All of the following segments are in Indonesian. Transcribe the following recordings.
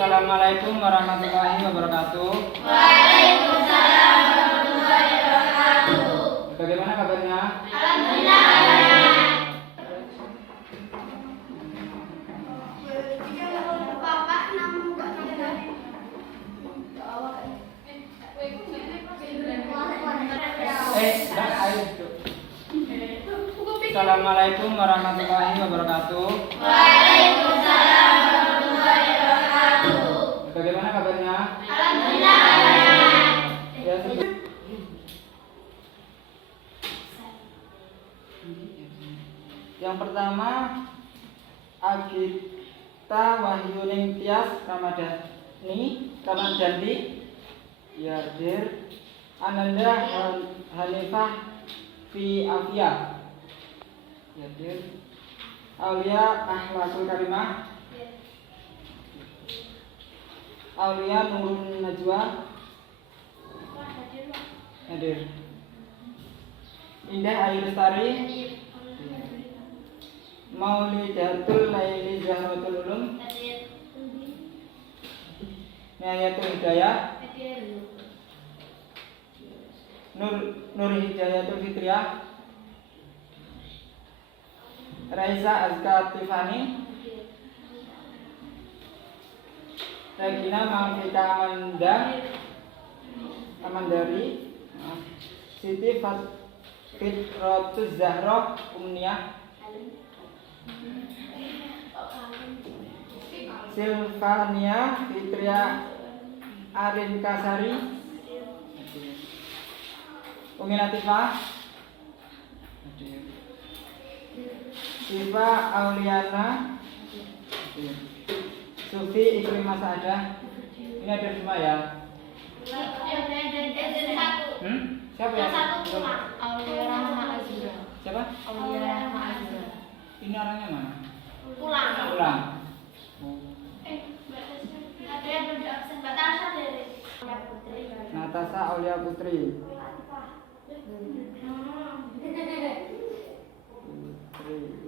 Assalamualaikum warahmatullahi wabarakatuh. Waalaikumsalam warahmatullahi wabarakatuh. Bagaimana kabarnya? Alhamdulillah. Assalamualaikum warahmatullahi wabarakatuh. Waalaikumsalam warahmatullahi wabarakatuh. Bagaimana kabarnya? Alhamdulillah. Ya, yang pertama Agita Wahyuning Tias Ramadhanti Yardir Ananda Hanifah Fi Afia Yardir Aulia Akhlakul Karimah Aulia Nurun Najwa Hadir Indah Ayu Lestari Maulidatul Laili Zahratul Ulum Nihayatul Hidayah Nur Hidayatul Fitriyah Raisa Azka Tifani Regina Mangfika Amandari Siti Fitratus Zahra Umniyah Silvania Fitria Arin Kasari Umi Latifah Siva Auliana Sufi Ikrimah Saadah. Ini ada semua ya? Siapa ya? Aulia Rahma Azura. Siapa? Aulia Rahma Azura. Ini orangnya mana? Pulang. Pulang. Ada yang berdua absen. Natasha dari Natasha Aulia Putri.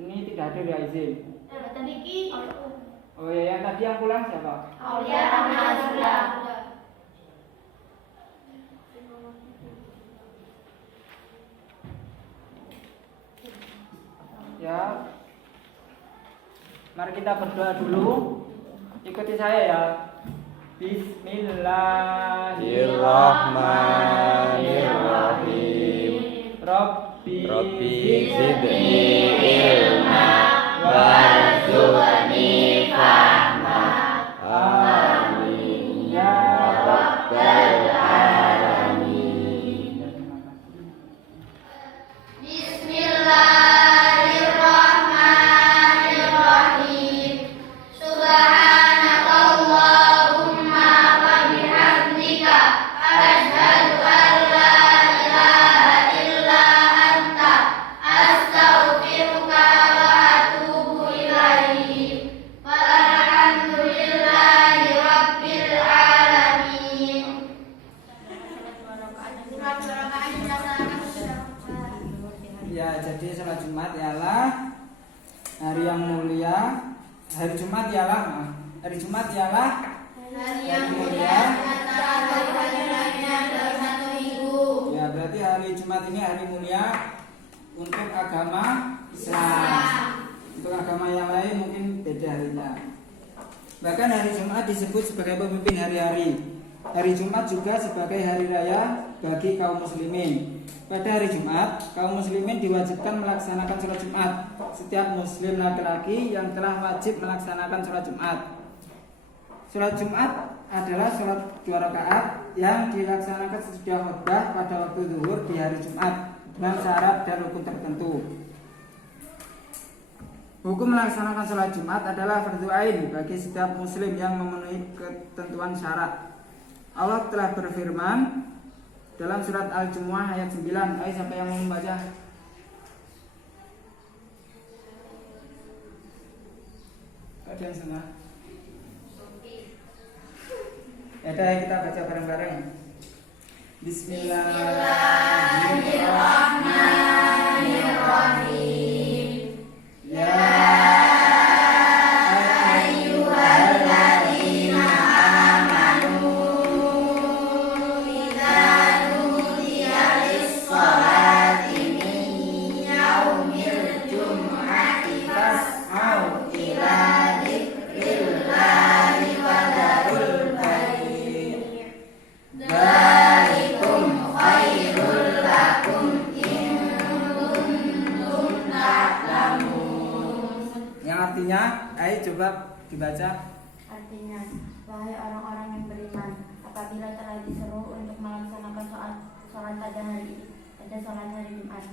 Ini tidak ada ya izin. Oh ya, yang tadi yang pulang siapa? Aulia Rahma Azura. Ya. Mari kita berdoa dulu. Ikuti saya ya. Bismillahirrahmanirrahim. Rabbi zidni ilma warzuqni fahma. Amin ya Rabbal alamin. Bismillahirrahmanirrahim. Subhanakallahumma wa bihamdika asyhadu an la ilaha illa anta astaghfiruka wa atubu ilaik. Walhamdulillahi rabbil alamin. Ya, jadi salat Jumat ialah hari yang mulia. Hari Jumat ialah hari yang mulia antara hari lainnya dalam satu minggu. Ya, berarti hari Jumat ini hari mulia untuk agama Islam. Untuk agama yang lain mungkin beda harinya. Bahkan hari Jumat disebut sebagai pemimpin hari-hari. Hari Jumat juga sebagai hari raya bagi kaum muslimin. Pada hari Jumat, kaum muslimin diwajibkan melaksanakan sholat Jumat. Setiap muslim laki-laki yang telah wajib melaksanakan sholat Jumat. Sholat Jumat adalah sholat 2 rakaat yang dilaksanakan sesudah khutbah pada waktu zuhur di hari Jumat dengan syarat dan rukun tertentu. Hukum melaksanakan sholat Jumat adalah fardhu ain bagi setiap muslim yang memenuhi ketentuan syarat. Allah telah berfirman dalam surat Al-Jumu'ah ayat 9. Ayo, siapa yang mau membaca? Ada yang sana? Ya, kita baca bareng-bareng. Bismillahirrahmanirrahim. Ya ayyuhalladzina artinya, ayo coba dibaca. Artinya, wahai orang-orang yang beriman, apabila telah diseru untuk melaksanakan sholat pada sholat hari Jumat,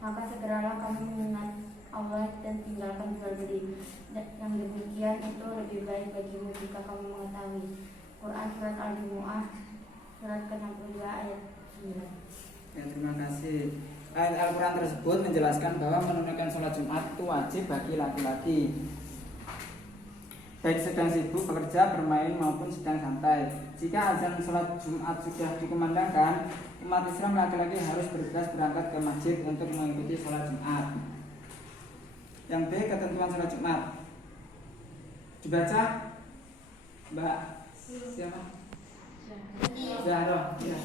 maka segeralah kamu mengingat Allah dan tinggalkan jual beli. Yang demikian itu lebih baik bagimu jika kamu mengetahui. Quran surat Al-Jumu'ah surat ke-62 ayat 9. Ya, terima kasih. Ayat Al-Quran tersebut menjelaskan bahwa menunaikan sholat Jumat itu wajib bagi laki-laki, baik sedang sibuk bekerja, bermain maupun sedang santai. Jika azan sholat Jumat sudah dikumandangkan, umat Islam laki-laki harus bergegas berangkat ke masjid untuk mengikuti sholat Jumat. Yang B, ketentuan sholat Jumat. Dibaca, Mbak siapa? Zahra. Ya.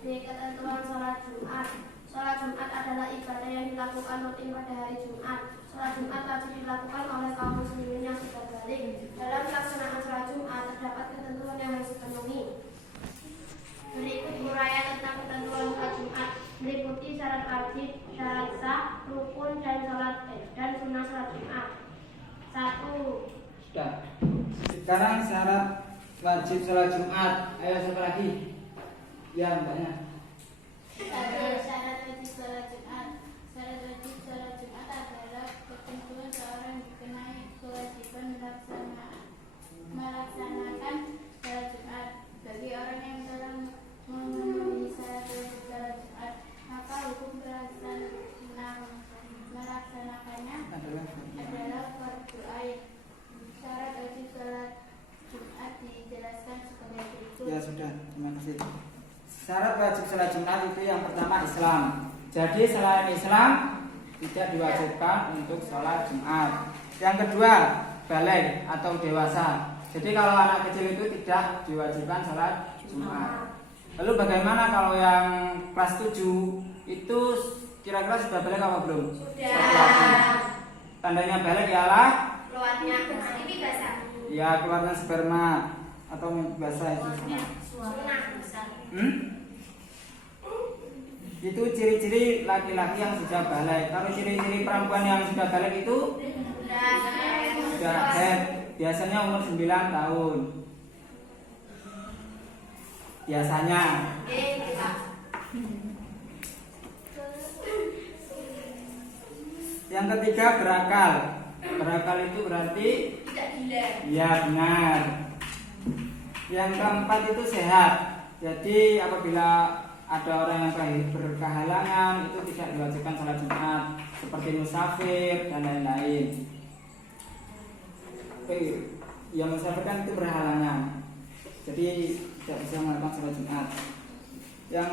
Di ketentuan sholat Jumat. Sholat Jumat adalah ibadah yang dilakukan rutin pada hari Jumat. Sholat Jumat wajib dilakukan oleh kaum muslimin yang sudah balik. Dalam pelaksanaan sholat Jumat terdapat ketentuan yang harus dipenuhi. Berikut uraian tentang ketentuan sholat Jumat. Meliputi syarat wajib, syarat sah, rukun dan sunnah sholat Jumat. 1. Sudah. Sekarang syarat wajib sholat Jumat. Ayo siapa lagi? Ya, mbaknya. Syarat wajib sholat Jumat. Syarat wajib sholat Jumat adalah ketentuan seorang dikenai kewajiban melaksanakan sholat Jumat. Bagi orang yang telah memenuhi syarat wajib sholat Jumat, maka hukum melaksanakannya adalah fardu ain. Syarat wajib sholat Jumat dijelaskan sebagai berikut. Ya sudah, terima kasih. Syarat wajib sholat Jumat itu yang pertama Islam. Jadi selain Islam tidak diwajibkan untuk sholat Jumat. Yang kedua balik atau dewasa. Jadi kalau anak kecil itu tidak diwajibkan sholat Jumat. Lalu bagaimana kalau yang kelas 7 itu kira-kira sudah balik apa belum? Sudah. Tandanya balik ialah Keluarnya ini basah. ya keluarnya sperma atau mimpi basah itu sama. Sunnah besar. Itu ciri-ciri laki-laki yang sudah balik. Kalau ciri-ciri perempuan yang sudah balik itu sudah head, biasanya umur 9 tahun. Biasanya. Yang ketiga berakal. Berakal itu berarti Tidak gila. ya benar. Yang keempat itu sehat. Jadi apabila ada orang yang berkehalangan itu tidak diwajibkan sholat Jumat, seperti musafir dan lain-lain. Yang musafir kan itu berhalangan, jadi tidak bisa melakukan sholat Jumat. Yang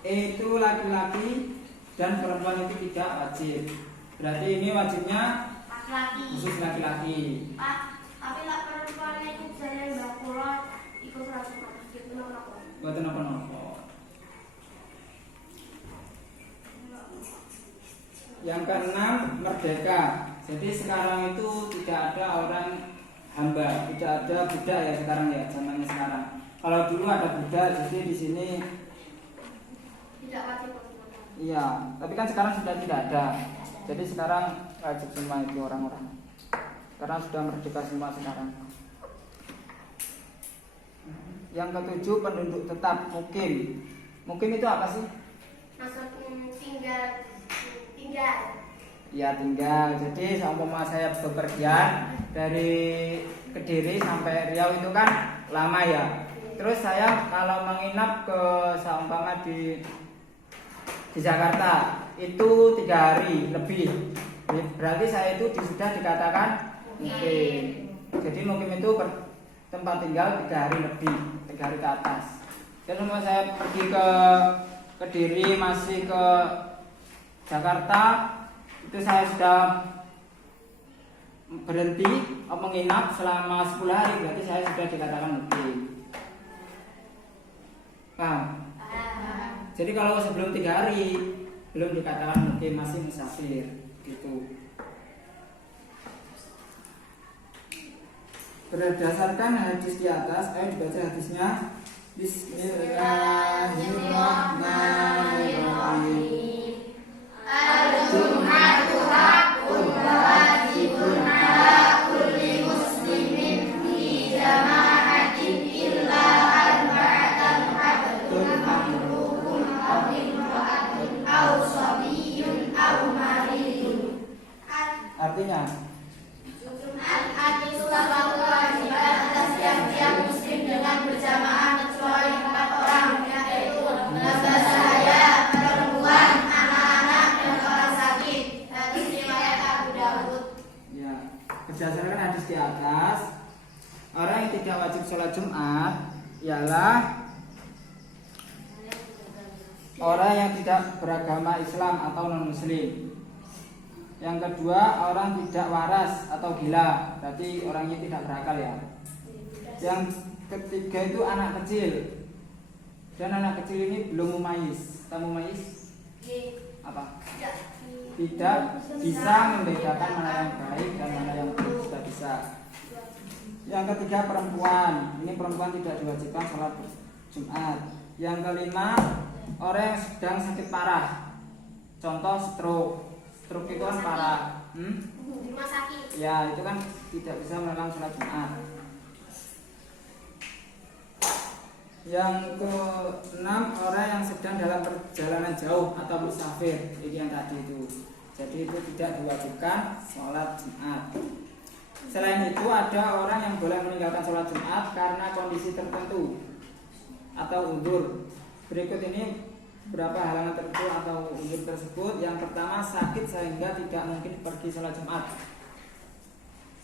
itu laki-laki dan perempuan itu tidak wajib. Berarti ini wajibnya Laki-laki. khusus laki-laki. Pak, tapi lah perempuan itu jalan bakulah ikut sholat Jumat. Gitu nopo. Buatan apa-apa. Yang keenam merdeka. Jadi sekarang itu tidak ada orang hamba, tidak ada budak ya sekarang ya, zamannya sekarang. Kalau dulu ada budak, jadi di sini Tidak wajib. iya, tapi kan sekarang sudah tidak ada. Jadi sekarang wajib semua itu orang-orang. Karena sudah merdeka semua sekarang. Yang ketujuh penduduk tetap mukim. Mukim itu apa sih? Maksud tinggal. Ya tinggal. Jadi seumpama saya bepergian dari Kediri sampai Riau itu kan lama ya. Terus saya kalau menginap ke seumpama di Jakarta itu 3 hari lebih. Berarti saya itu sudah dikatakan mukim. Jadi mukim itu tempat tinggal 3 hari lebih, 3 hari ke atas. Dan kalau saya pergi ke Kediri masih ke Jakarta itu saya sudah berhenti menginap selama 10 hari, berarti saya sudah dikatakan mukim. Paham? Jadi kalau sebelum 3 hari belum dikatakan mukim, masih musafir gitu. Berdasarkan hadis di atas, ayo dibaca hadisnya. Bismillahirrahmanirrahim. Al-Jum'atu haqqun Artinya Jumat itu adalah kewajiban atas tiap-tiap muslim dengan berjamaah kecuali 4 orang, yaitu hamba sahaya, perempuan, anak-anak, dan orang sakit. Hadis riwayat Abu Dawud. ya, berdasarkan hadis di atas, orang yang tidak wajib sholat Jumat ialah orang yang tidak beragama Islam atau non-muslim. Yang kedua, orang tidak waras atau gila, berarti orangnya tidak berakal ya. Yang ketiga itu anak kecil, dan anak kecil ini belum mumayyiz. Tahu mumayyiz? Apa? Tidak bisa membedakan mana yang baik dan mana yang buruk, tidak bisa. Yang ketiga perempuan, ini perempuan tidak diwajibkan sholat Jumat. Yang kelima, orang yang sedang sakit parah, contoh stroke. Stroke itu kan parah, Di rumah sakit. ya itu kan tidak bisa melakukan sholat Jumat. Yang keenam, orang yang sedang dalam perjalanan jauh atau musafir, ini yang tadi itu. Jadi itu tidak diwajibkan sholat Jumat. Selain itu ada orang yang boleh meninggalkan sholat Jumat karena kondisi tertentu atau uzur. Berikut ini berapa halangan tertentu atau uzur tersebut. Yang pertama, sakit sehingga tidak mungkin pergi sholat Jumat.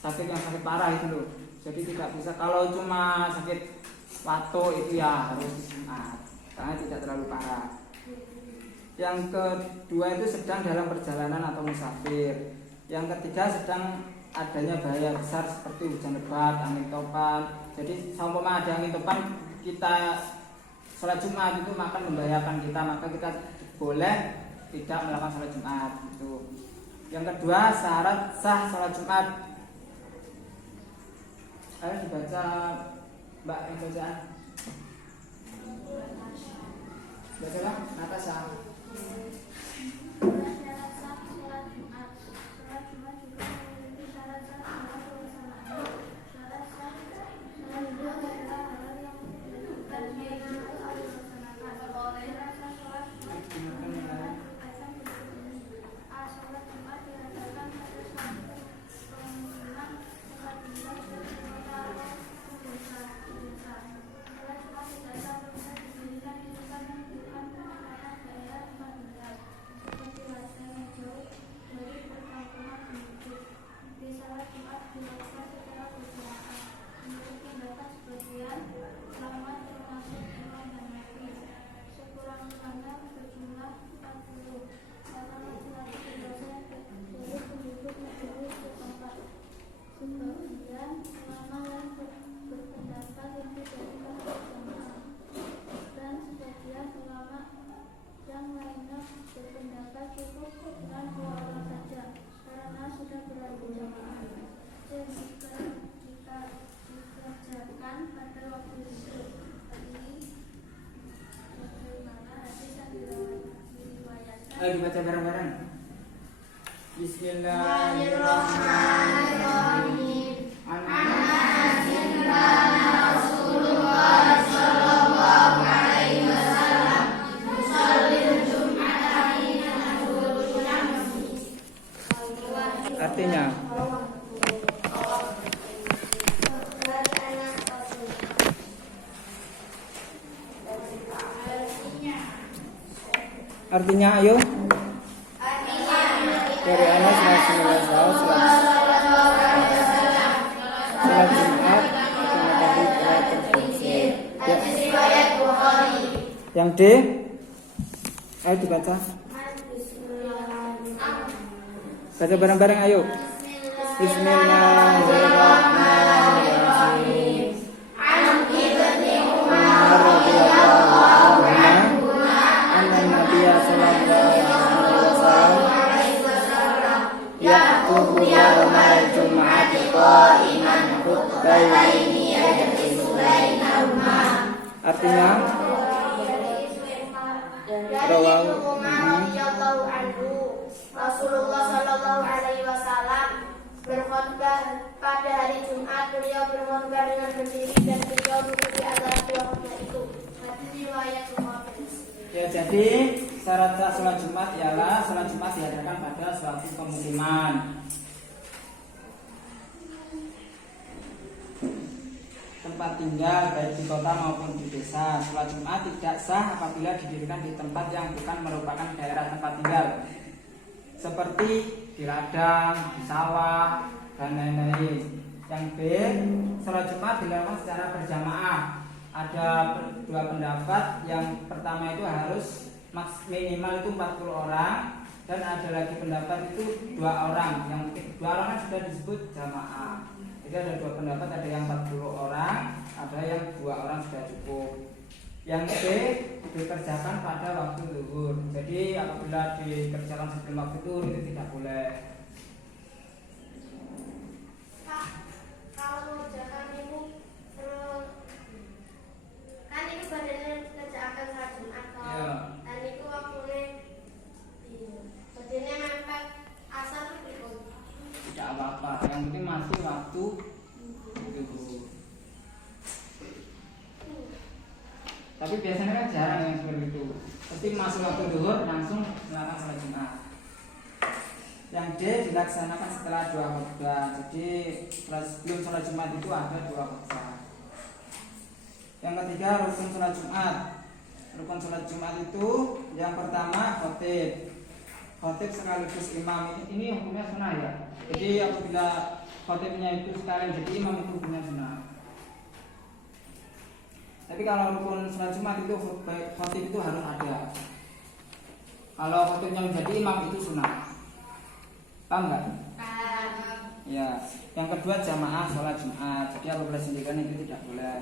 Sakit yang sakit parah itu loh. Jadi tidak bisa. Kalau cuma sakit watuk itu ya harus Jumat karena tidak terlalu parah. Yang kedua itu sedang dalam perjalanan atau musafir. Yang ketiga, sedang adanya bahaya besar seperti hujan lebat, angin topan. Jadi seumpama ada angin topan, kita sholat Jumat itu akan membahayakan kita, maka kita boleh tidak melakukan sholat Jumat itu. Yang kedua, syarat sah sholat Jumat. Ayo dibaca Mbak yang bacaan. Bacalah Natasha. Syarat sah sholat Jumat. Sholat Jumat juga memiliki syarat sah dengan pelaksanaan. Syarat sah sholat Jumat adalah hal yang dilakukan dengan harus dilaksanakan. Syarat sah sholat Jumat berkaitan berikut ini. A. Sholat Jumat diadakan pada suatu kemungkinan apabila sesuatu atau kebiasaan. Sholat Jumat tidak seharusnya didirikan di tempat yang bukan merupakan daerah tempat tinggal, seperti ladang yang jauh dari perkampungan penduduk. B. Sholat Jumat dilakukan secara berjamaah. Menurut pendapat sebagian ulama termasuk Imam Hanafi, sekurang-kurangnya berjumlah 40 karena laki-laki biasanya dari penduduk negeri setempat. Sebagian ulama yang berpendapat lebih dari berjamaah, dan sebagian ulama yang lainnya berpendapat cukup dengan 2 orang saja karena sudah berlaku jamaah. Jika dikerjakan pada waktu itu, bagaimana hadis yang diriwayatkan. Ayo dibaca bareng-bareng. Bismillahirrahmanirrahim. Artinya ayo dari Anas Rasulullah sholat Jumat mengetahui telah terfungsi. Yang D, ayo dibaca. Baca bareng-bareng ayo. Bismillahirrahmanirrahim. Umar radhiyallahu anhu anna Nabiya sallallahu alaihi wasallam ya'tubu yawmal jum'ati qa'iman khutbaini yajlisu bainahuma. Artinya Rasulullah Shallallahu Alaihi Wasallam berkhutbah pada hari Jumat. Beliau berkhutbah dengan berdiri dan beliau duduk di antara dua khutbah itu. Hadis riwayat Bukhari. Ya, jadi syarat sah sholat Jumat ialah sholat Jumat diadakan pada suatu pemukiman. tempat tinggal baik di kota maupun di desa. Sholat Jumat tidak sah apabila didirikan di tempat yang bukan merupakan daerah tempat tinggal, seperti di ladang, di sawah, dan lain-lain. Yang B, sholat Jumat dilakukan secara berjamaah. Ada dua pendapat. Yang pertama itu harus minimal itu 40 orang, dan ada lagi pendapat itu 2 orang. Yang 2 orang kan sudah disebut jamaah. Jadi ada dua pendapat, ada yang 40 orang, ada yang 2 orang sudah cukup. Yang B, dikerjakan pada waktu zuhur. Jadi apabila dikerjakan sebelum waktu zuhur itu tidak boleh. Kalau mengerjakan ini kan itu badannya kerjakan sholat Jumat dan itu waktunya badannya mepet asar itu tidak apa-apa, yang penting masih waktu zuhur. Tapi biasanya kan jarang yang seperti itu. Pasti masuk waktu zuhur langsung melakukan sholat Jumat. Yang D, dilaksanakan setelah 2 khutbah. Jadi sebelum sholat Jumat itu ada 2 khutbah. Yang ketiga, rukun sholat Jumat. Rukun sholat Jumat itu yang pertama khotib. Khotib sekaligus imam. Ini hukumnya sunnah ya. Jadi apabila khotibnya itu sekalian jadi imam itu hukumnya sunnah. Tapi kalau rukun sholat Jumat itu khotib itu harus ada. Kalau khotibnya menjadi imam itu sunnah. Paham nggak? Ya. Yang kedua jamaah sholat Jumat. Jadi apabila sendirian itu tidak boleh.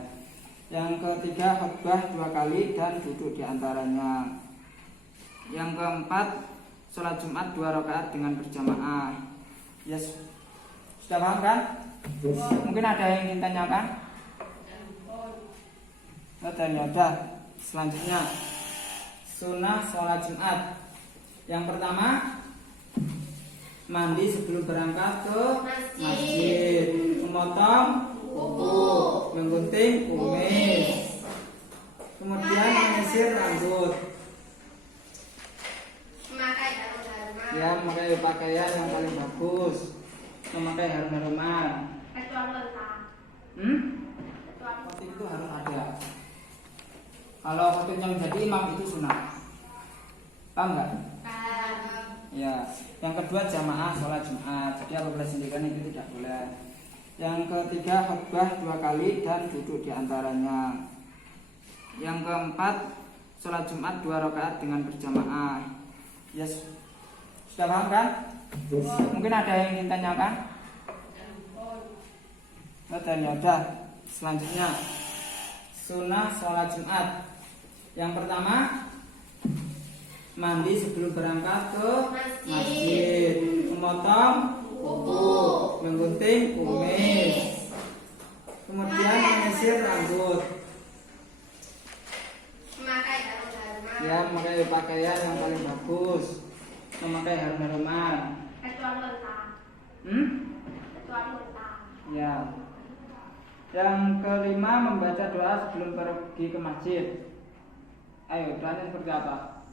Yang ketiga khutbah 2 kali dan duduk di antaranya. Yang keempat sholat Jumat 2 rakaat dengan berjamaah. Yes. Sudah paham kan? Mungkin ada yang ingin tanyakan? Dan yaudah. Selanjutnya sunnah sholat Jumat. Yang pertama, mandi sebelum berangkat ke masjid, memotong kuku, menggunting kumis, kemudian menyisir rambut, memakai pakaian yang paling bagus, memakai harum-haruman. Khotib itu harus ada. Kalau khotibnya menjadi imam itu sunnah. Paham nggak? Ya. Yang kedua jamaah sholat Jumat. Jadi apabila sendirian itu tidak boleh. Yang ketiga khutbah 2 kali dan duduk di antaranya. Yang keempat sholat Jumat 2 rakaat dengan berjamaah. Yes. Sudah paham kan? Mungkin ada yang ingin tanyakan? Dan yaudah. Selanjutnya sunnah sholat Jumat. Yang pertama, mandi sebelum berangkat ke masjid, memotong kuku, menggunting kumis, kemudian menyisir rambut, memakai pakaian yang paling bagus, memakai harum-haruman. Ya. Yang kelima membaca doa sebelum pergi ke masjid. Ayo, doanya seperti apa?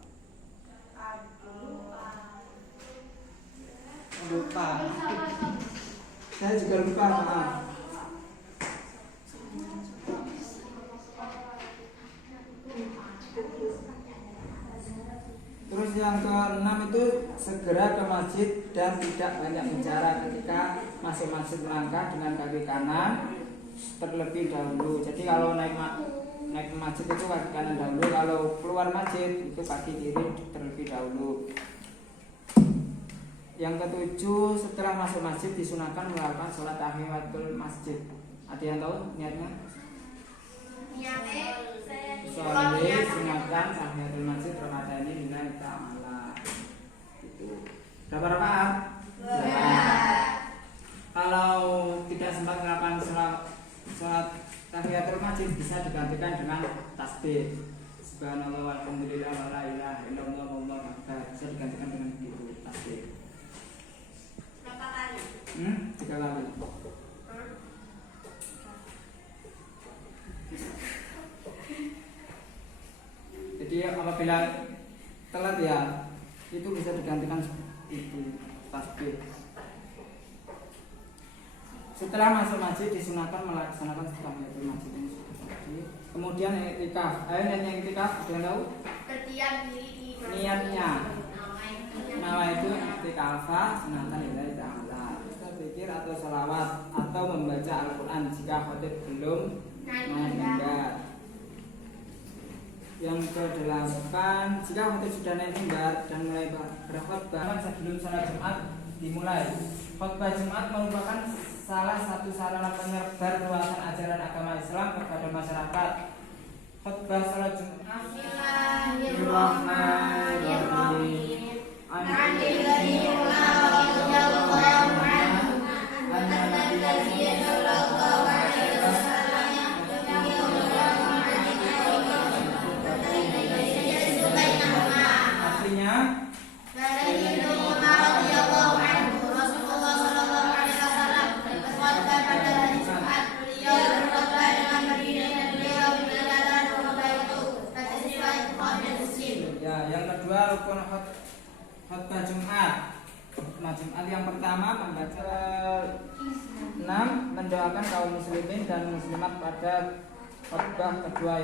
Lupa. Saya juga lupa, maaf. Terus yang keenam itu segera ke masjid dan tidak banyak bicara ketika masuk masjid, melangkah dengan kaki kanan terlebih dahulu. Jadi kalau naik ke masjid itu kaki kanan dahulu, kalau keluar masjid itu kaki kiri terlebih dahulu. Yang ketujuh, setelah masuk masjid disunahkan melakukan sholat tahiyatul masjid. Ada yang tahu niatnya? Sholat sunatan tahiyatul masjid rakaat ini lillahi ta'ala. Itu. Berapa rakaat? 2. Kalau tidak sempat melakukan sholat tahiyatul masjid bisa digantikan dengan tasbih. Subhanallah walhamdulillah wa la ilaha illallah wallahu akbar. Bisa digantikan dengan itu tasbih. 3 kali. Jadi apabila telat ya itu bisa digantikan itu tasbih. Setelah masuk masjid disunahkan melaksanakan tahiyatul masjid. Kemudian iktikaf. Ayo yang iktikaf, ada yang tahu? Berdiam diri di masjid. Niatnya. Nama itu iktikafah sunatan lillahi ta'ala. Berzikir atau salawat atau membaca Al-Quran jika khatib belum naik mimbar. Yang ke-8, jika khatib sudah naik mimbar dan mulai berkhutbah sebelum salat Jumat dimulai. Khutbah Jumat merupakan salah satu sarana penyebar luasan ajaran agama Islam kepada masyarakat. Khutbah salat Jumat. Bismillahirrahmanirrahim. Khutbah Jumat. Khutbah Jumat yang pertama membaca 6 mendoakan kaum muslimin dan muslimat pada khutbah kedua.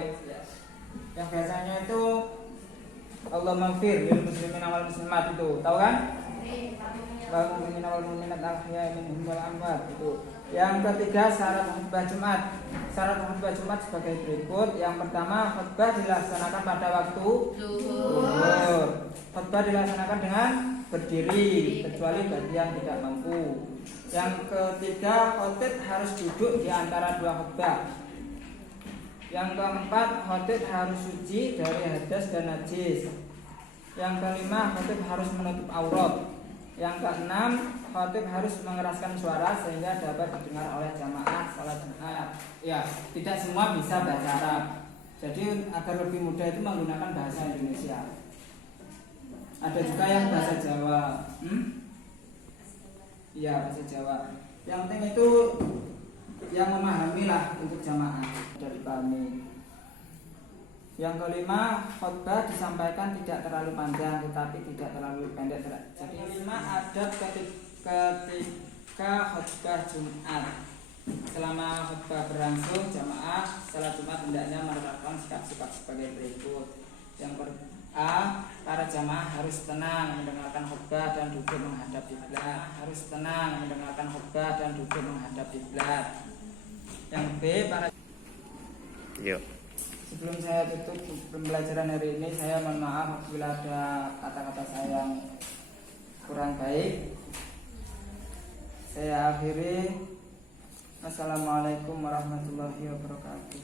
Yang biasanya itu Allah maghfir lil muslimin wal muslimat itu, tahu kan? Wal mu'minin wal mu'minat al-ahya'i minhum wal amwat itu. Yang ketiga syarat khutbah Jumat. Syarat khutbah Jumat sebagai berikut. Yang pertama, khutbah dilaksanakan pada waktu zuhur. Khutbah dilaksanakan dengan berdiri kecuali bagi yang tidak mampu. Yang ketiga, khatib harus duduk di antara dua khutbah. Yang keempat, khatib harus suci dari hadas dan najis. Yang kelima, khatib harus menutup aurat. Yang keenam, khatib harus mengeraskan suara sehingga dapat didengar oleh jamaah salat Jumat. Ya, tidak semua bisa bahasa Arab. Jadi agar lebih mudah itu menggunakan bahasa Indonesia. Ada juga yang bahasa Jawa. Iya, bahasa Jawa. Yang penting itu yang memahami lah untuk jamaah dari dipahami. Yang kelima, khutbah disampaikan tidak terlalu panjang tetapi tidak terlalu pendek. Jadi 5 adab ketika khutbah Jumat. Selama khutbah berlangsung, jamaah salat Jumat hendaknya menerapkan sikap-sikap sebagai berikut. Yang pertama, para jamaah harus tenang mendengarkan khutbah dan duduk menghadap kiblat. Harus tenang mendengarkan khutbah dan duduk menghadap kiblat. Yang B, para Sebelum saya tutup pembelajaran hari ini, saya mohon maaf apabila ada kata-kata saya yang kurang baik. Saya akhiri. Assalamualaikum warahmatullahi wabarakatuh.